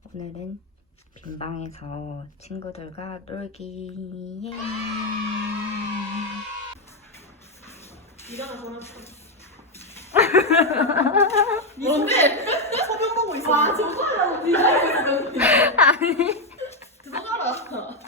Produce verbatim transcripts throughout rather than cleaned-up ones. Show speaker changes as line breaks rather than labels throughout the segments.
오늘은 빈방에서 친구들과 놀기. 예.
일어나 전화 쳐.
뭔데?
서명 보고 있어.
와 저거야 니 알고 있어.
아니.
들어가라.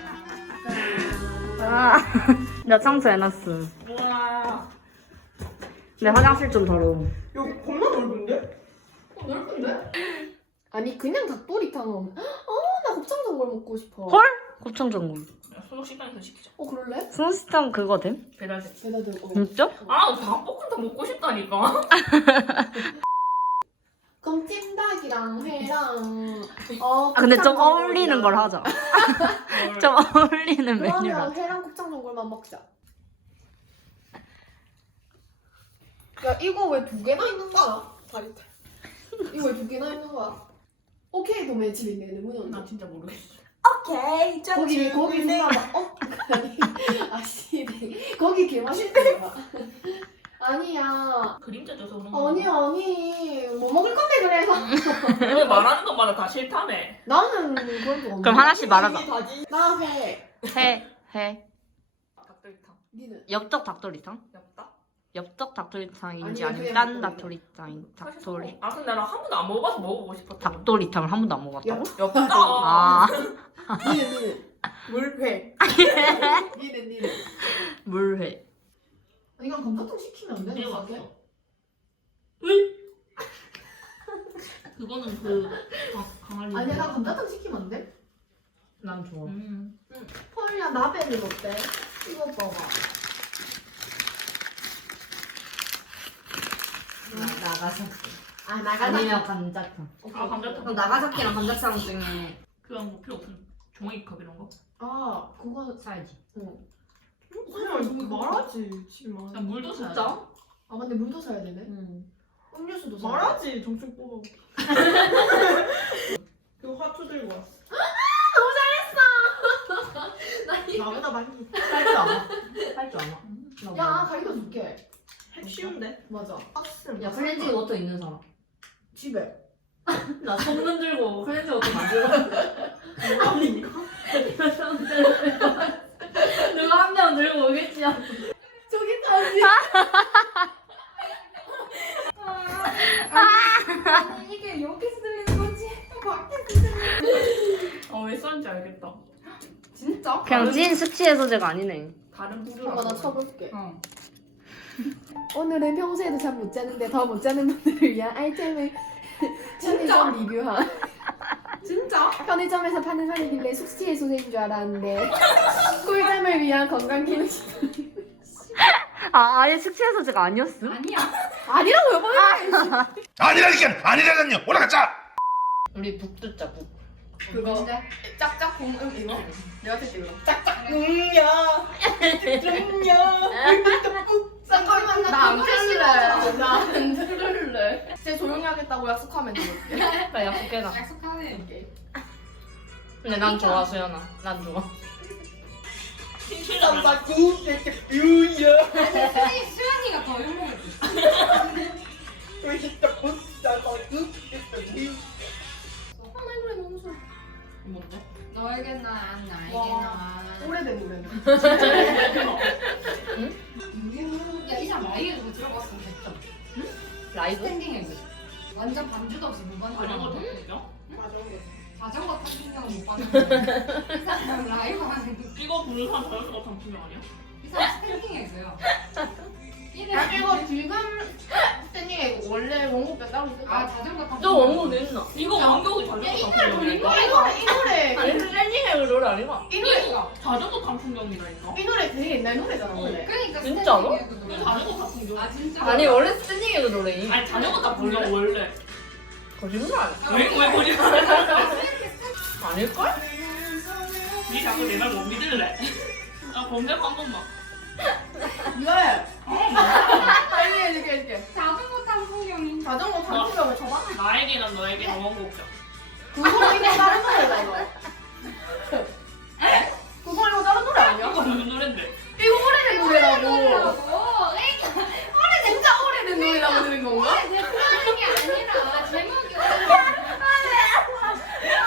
아, 나 청소해놨어.
와.
근데 화장실 좀 더러워.
여기 겁나 넓은데?
어, 넓은데? 아니 그냥 닭도리탕. 어나 곱창전골 먹고 싶어.
헐? 곱창전골.
소속 식당에서 시키자.
어 그럴래?
순시장 그거 됨?
배달돼.
배달들 어.
진짜?
아, 닭볶음탕 먹고 싶다니까.
그럼 찜닭이랑 회랑 어.
아 근데 좀
곱창
어울리는
전골이랑.
걸 하자. 좀 어울리는 메뉴를
그러면
하자.
회랑 곱창전골만 먹자. 야 이거 왜 두 개나 있는 거야? 다리털. 이거 왜 두 개나 있는 거야? 오케이 도매 집인데 내 문이
나
온다.
진짜 모르겠어.
오케이 거기 거기 누나 막 어? 아니 아씨 거기 개 맛있더라. 아니야
그림자 줘서 그런 거.
아니 아니 뭐 먹을 건데 그래서
왜 말하는 것마다 다 싫다며.
나는 그런 거 없는데.
그럼 하나씩 말하자.
나 회.
해, 해.
닭도리탕.
니는
엽떡 닭도리탕?
엽다?
엽떡 닭도리탕인지
아니면
아니면
그냥
딴
닭도리탕.
닭도리탕인 닭도리.
아 근데 나 한 번도 안 먹어봐서 먹어보고 싶었다.
닭도리탕을 한 번도 안 먹었다고?
엽다.
아,
니는 니는
물회.
니는 니는
물회.
이건 감자탕 시키면 안 되는
이거
거
왔어.
같아?
그거는 그 강- 강아지.
아니야 나 감자탕 시키면 안 돼?
난 좋아.
음.
펄이야 나베는 어때? 이거 봐봐.
나가사키.
아 나가자.
아니면 감자탕.
아 감자탕.
그럼 나가사키랑 감자탕 중에
그런 거 필요 없음. 종이컵 이런 거.
아 그거
사야지.
어.
그냥
이렇게
말하지. 지금. 그냥 물도 사야 돼.
아 근데 물도 사야 되네.
응.
음료수도 사야 돼.
말하지. 정신 뽑아. 그 화투 들고 왔어. 나보다 많이.
할줄 알아. 할 줄 알아.
야 가리도 줄게.
핵 쉬운데?
맞아.
빡슴.
야 클렌징 워터 있는 사람.
집에.
나 손문 들고 클렌징 워터 만들고.
아닌가?
누가 한 명 들고 오겠지.
저기까지. 아니 이게 여기서 들리는 건지 밖에서 들리는 건지.
어왜 썼는지 알겠다.
진짜?
그냥 찐 수치 해소제가 아니네.
다른 부류.
잠깐 나 쳐볼게.
어.
오늘은 평소에도 잠 못 자는데 더 못 자는 분들을 위한 아이템을 편의점 리뷰한.
진짜?
편의점에서 파는 선이길래 숙취 해소제인 줄 알았는데 꿀잠을 위한 건강 기능식품.
아 아예 숙취 해소제가 아니었어?
아니야. 아니라고 여보는.
아니라니까 아니라니요 올라가자.
우리 북 듣자 북.
그거 짝짝 공음 이거 내가 했을 때 이거 짝짝
응야. 응야.
잠깐만
나안 들을래.
나안 들을래. 진짜 조용히 하겠다고 약속하면 되겠지.
나 약속해놔.
약속하네.
근데 난 좋아 수연아. 난 좋아.
쌈바 구 이렇게 뷰야.
수연이가 더 욕먹을
왜 진짜 쌈바 구 이렇게 뷰.
아, 이 노래 너무 좋아.
뭔데?
너에게 난 나에게
와.
난
오래된 노래네.
야이 사람 라이브 그거 들어봤으면 됐죠.
라이브?
스탠딩 해그 완전 반주도 없이 무반주
자전거 탔죠?
자전거 탄 풍경은 못 봤는데 이 사람 라이브 하는 거.
이거 부르는 사람 자전거 탄 분명 아니야?
이 사람 스탠딩 해그요.
아 이거 지금 스탠딩에 원래 원곡 때 따로 있을
아
거야.
자전거 탄
저 원고 냈나?
이거 완벽히 자전거 탄
이
풍경이라니까?
노래 이 노래
아니 클렌징을 노래 아니가?
이 노래
이거
자전거 탄 풍경이라니까?
이 노래 되게 옛날 노래잖아 원래.
그러니까
진짜로?
스탠딩 해그
이거
노래.
자전거 탄 풍경.
아 진짜?
아니 원래 스탠딩의 그 노래.
아니 자전거 탄 풍경 원래.
거짓말.
왜, 왜 거짓말을 하냐?
아닐걸?
니 자꾸 내 말 못 믿을래? 아 검색 한 번만.
왜? 아니 이렇게 이렇게
자전거 탄 풍경이
자전거 단풍경을 쳐봐.
나에게는 너에게는 원곡자.
그거 이거 다른 노래잖아. 그거 이거 다른 노래 아니야?
이거 무슨 노랜데?
이거 오래된 노래라고.
노래라고.
진짜 오래된 노래라고 들은 건가?
내 표현이 아니라 제목이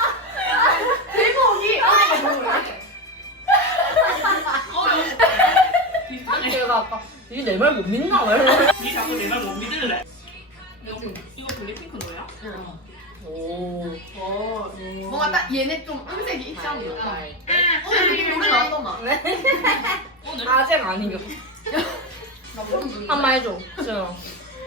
이게 내 말 못 믿나 왜?
니 자꾸 내 말 못 믿을래? 이거, 이거 블랙핑크 노래야?
오.
어, 뭔가 딱 얘네 좀 음색이 입장이야.
아,
오늘 이렇게 노래 나왔더만.
오늘?
아직 아니요.
나 모르는 중.
한 번 해줘. 수연아.
어,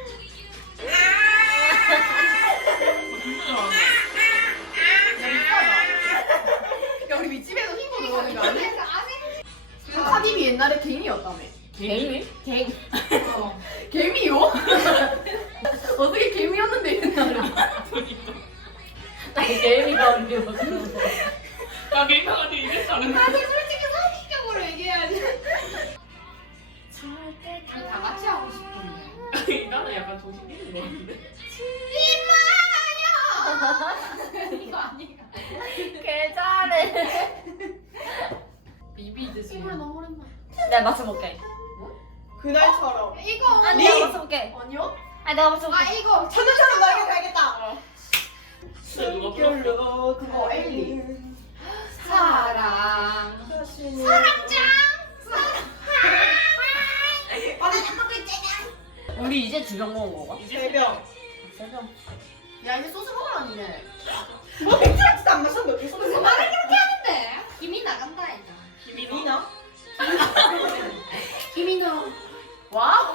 진짜 잘하네.
야, 미치다. 야, 우리 밑집에서 흰거 들어오는 거 아니야? 카디비 옛날에 갱이었다며.
개미?
갱. 개미요? 어떻게 개미였는데 옛날에.
나 개미가 언제 먹었어?
나 게임하는데 이랬다는 거.
나도 솔직히 상식적으로 얘기해야지. 다 같이 하고 싶은데.
나는 약간 조심 있는 거 같은데.
이거 아니가.
개 잘해.
비비듯이. 이 노래 너무 오랜만에.
내가 맞춰볼게.
그날처럼.
이거
아,
네.
내가 맞춰볼게.
아니요?
아, 내가 맞춰볼게.
아 이거
천년처럼 나에게 가야겠다.
진짜 누가 불렀어?
별로
그거 엘리.
사랑.
우리 이제 두 병 먹은 거가?
이제
새벽.
세 병.
야, 이제 소주 먹으러 니네.
뭐 맥주라도 안 마셨는데 어떻게 소리
무슨 말을 그렇게 하는데? 힘이 나간다 이거.
김이나?
미나?
김인호. 와?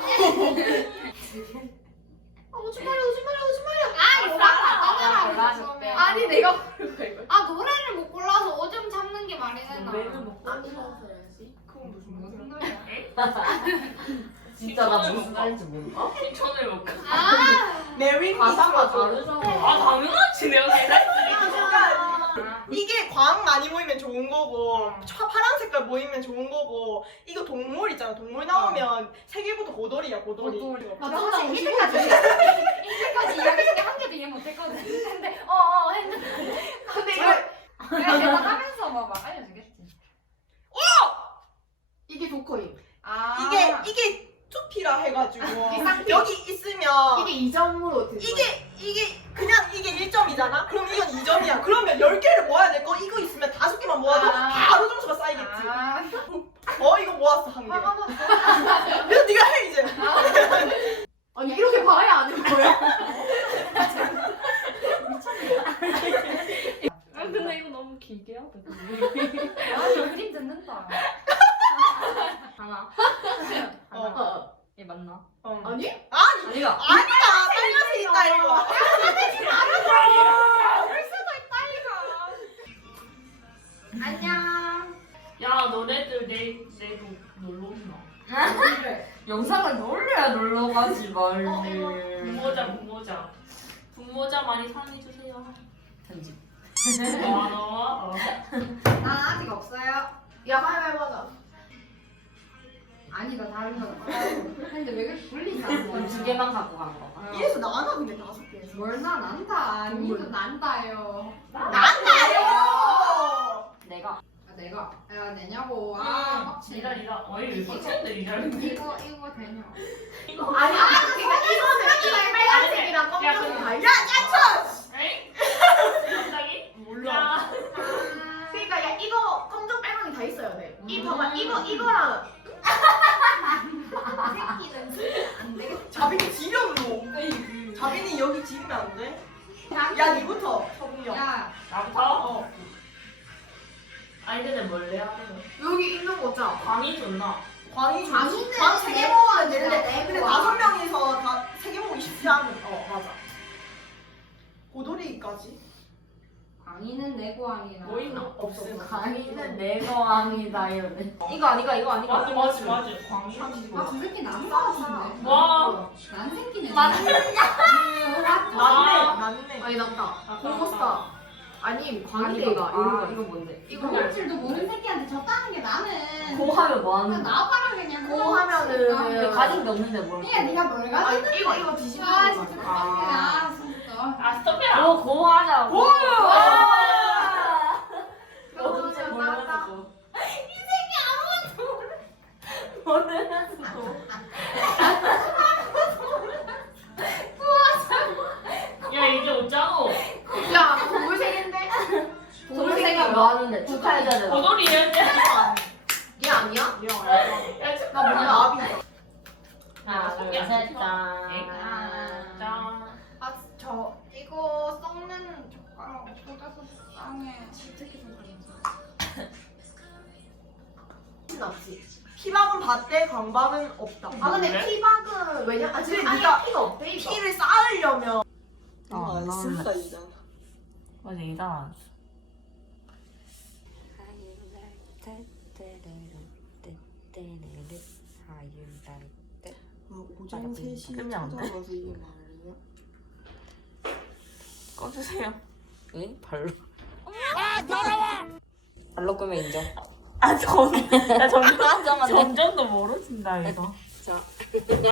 아, 오지 마려, 오지 마려, 오지 마려.
아 이거
야,
나가라.
골라줄게.
아니, 내가 부르고 이거.
아 노래를 못 골라서 오줌 참는 게 말이 되나?
노래는 못
아, 이거 해야지.
그건 무슨
무슨
노래야?
노래야?
진짜 나 무슨 말인지 몰라?
신천을 먹고.
아
메리
가사가
크리스마스.
다르잖아.
아 당연하지 내가 계산했으니까.
이게 광 많이 모이면 좋은 거고 차- 파란 색깔 모이면 좋은 거고 이거 동물 있잖아. 동물 나오면 세계부터 고돌이야 고돌이.
맞아 사실 이때까지 이때까지 이야기 중에 한 개도 이해 못했거든. 근데 어어 했는데
근데 이거,
내가 대답하면서 봐봐 알려주겠지.
이게 도코인.
아
이게 이게 투피라 해가지고
이게 쌍피.
여기 있으면
이게 이 점으로 된
이게 이게 그냥 이게 일 점이잖아? 그럼 이건 이 점이야. 그러면 열 개를 모아야 될 거 이거 있으면 다섯 개만 모아도
아.
바로 점수가 쌓이겠지.
아
어 이거 모았어 한 개.
화가
그래서 네가 해 이제.
아니, 이렇게 봐야 아는 거야?
아, 근데 이거 너무 길게 해야 돼.
아 그림 듣는다.
하나.
어.
하나.
어.
얘 맞나?
어.
아니?
아니
아니가.
아니다. 빨간색 있다 이거.
안녕.
야 너네들 내일 내일 놀러 오나?
영상을 놀려야 놀러 가지 말.
분모자 분모자. 분모자 많이 사랑해주세요.
편집.
너와 너와 어.
난 아직 없어요.
야, 가위바위보 하자.
아니 나 다른 거. 근데 왜 그렇게 불리냐?
그럼 두 개만 갖고 간 거.
이래서 나나 근데 다섯 개.
뭘나 난다. 니도 난다요.
난다요.
내가.
아, 내가 야 내냐고. 아 빡치네.
니라 니라. 어이 왜 빡쳤는데 니라는데?
이거 이거 되냐?
이거.
아니, 그러니까 이거는 이 빨간색이랑
야,
검정색이
그-
다 있어.
에이? 갑자기? 몰라.
아,
그러니까 야, 이거 검정 빨강이 다 있어야 돼. 이 봐봐, 이거 이거랑
새끼는 안 되겠다.
자빈이 지렴으로. 자빈이 여기 지르면 안 돼? 야 니부터 서분영.
야
나부터?
어.
아니 근데 뭘 해야 돼?
여기 있는 거 짜.
광이 좋나?
광이 좋지.
광이는
광세개
내
모으면
거야.
되는데
내
근데
거야.
다섯 명이서 다 세 개 모으기 쉽지 않은. 어 맞아. 고돌이까지?
광희는 내 고항이라.
뭐 있나?
없어.
강의는 내 거왕이다 이러네. 이거 아니가 이거 아니가.
맞지 맞지 맞지. 광이.
아저 새끼 남거 같은데.
와.
난 새끼네.
맞네.
맞네. 맞네.
아니, 낫다.
아,
공모스타. 아니,
아니가.
광대가
아,
이런 거.
이거 뭔데?
이거
그럴 줄도 모르는 새끼한테 졌다는 게 나는.
고 하면 뭐
그냥
하는 거?
나와봐라 그냥.
고 하면은
가진 게 없는데 뭘?
그냥 네가 뭘 가지고.
아니, 이거 이거 뒤집는
아
거
진짜
같아.
아 진짜.
아 스톱해라.
고, 고 하자. 고.
고!
너 진짜 몰랐어. 이 새끼 아무것도 몰랐어.
야 이제 오자고.
야, 동물 세계인데?
동생이 뭐 하는데? 축하해줘야 되나?
고돌이 해야 돼.
얘 아니야?
야,
나 몰라.
나비.
하나, 둘, 셋, 짠.
짠.
아, 저 이거 썩는 젓가락 없어져서 속상해.
없지.
피박은 봤대, 광박은 없다.
아 근데
왜?
피박은 왜냐? 아 지금
근데
아예
네가
피가 없대 이거.
피를 쌓으려면
아, 안 나올래.
이잖아.
맞아, 이단.
오전 세 시에
끝나면 안 돼?
찾아가서 이게 말이야?
꺼주세요.
응? 발로. 발로 끄면 인정.
아, 전, 야, 점점,
잠깐만.
점점 더 멀어진다, 이거.
자.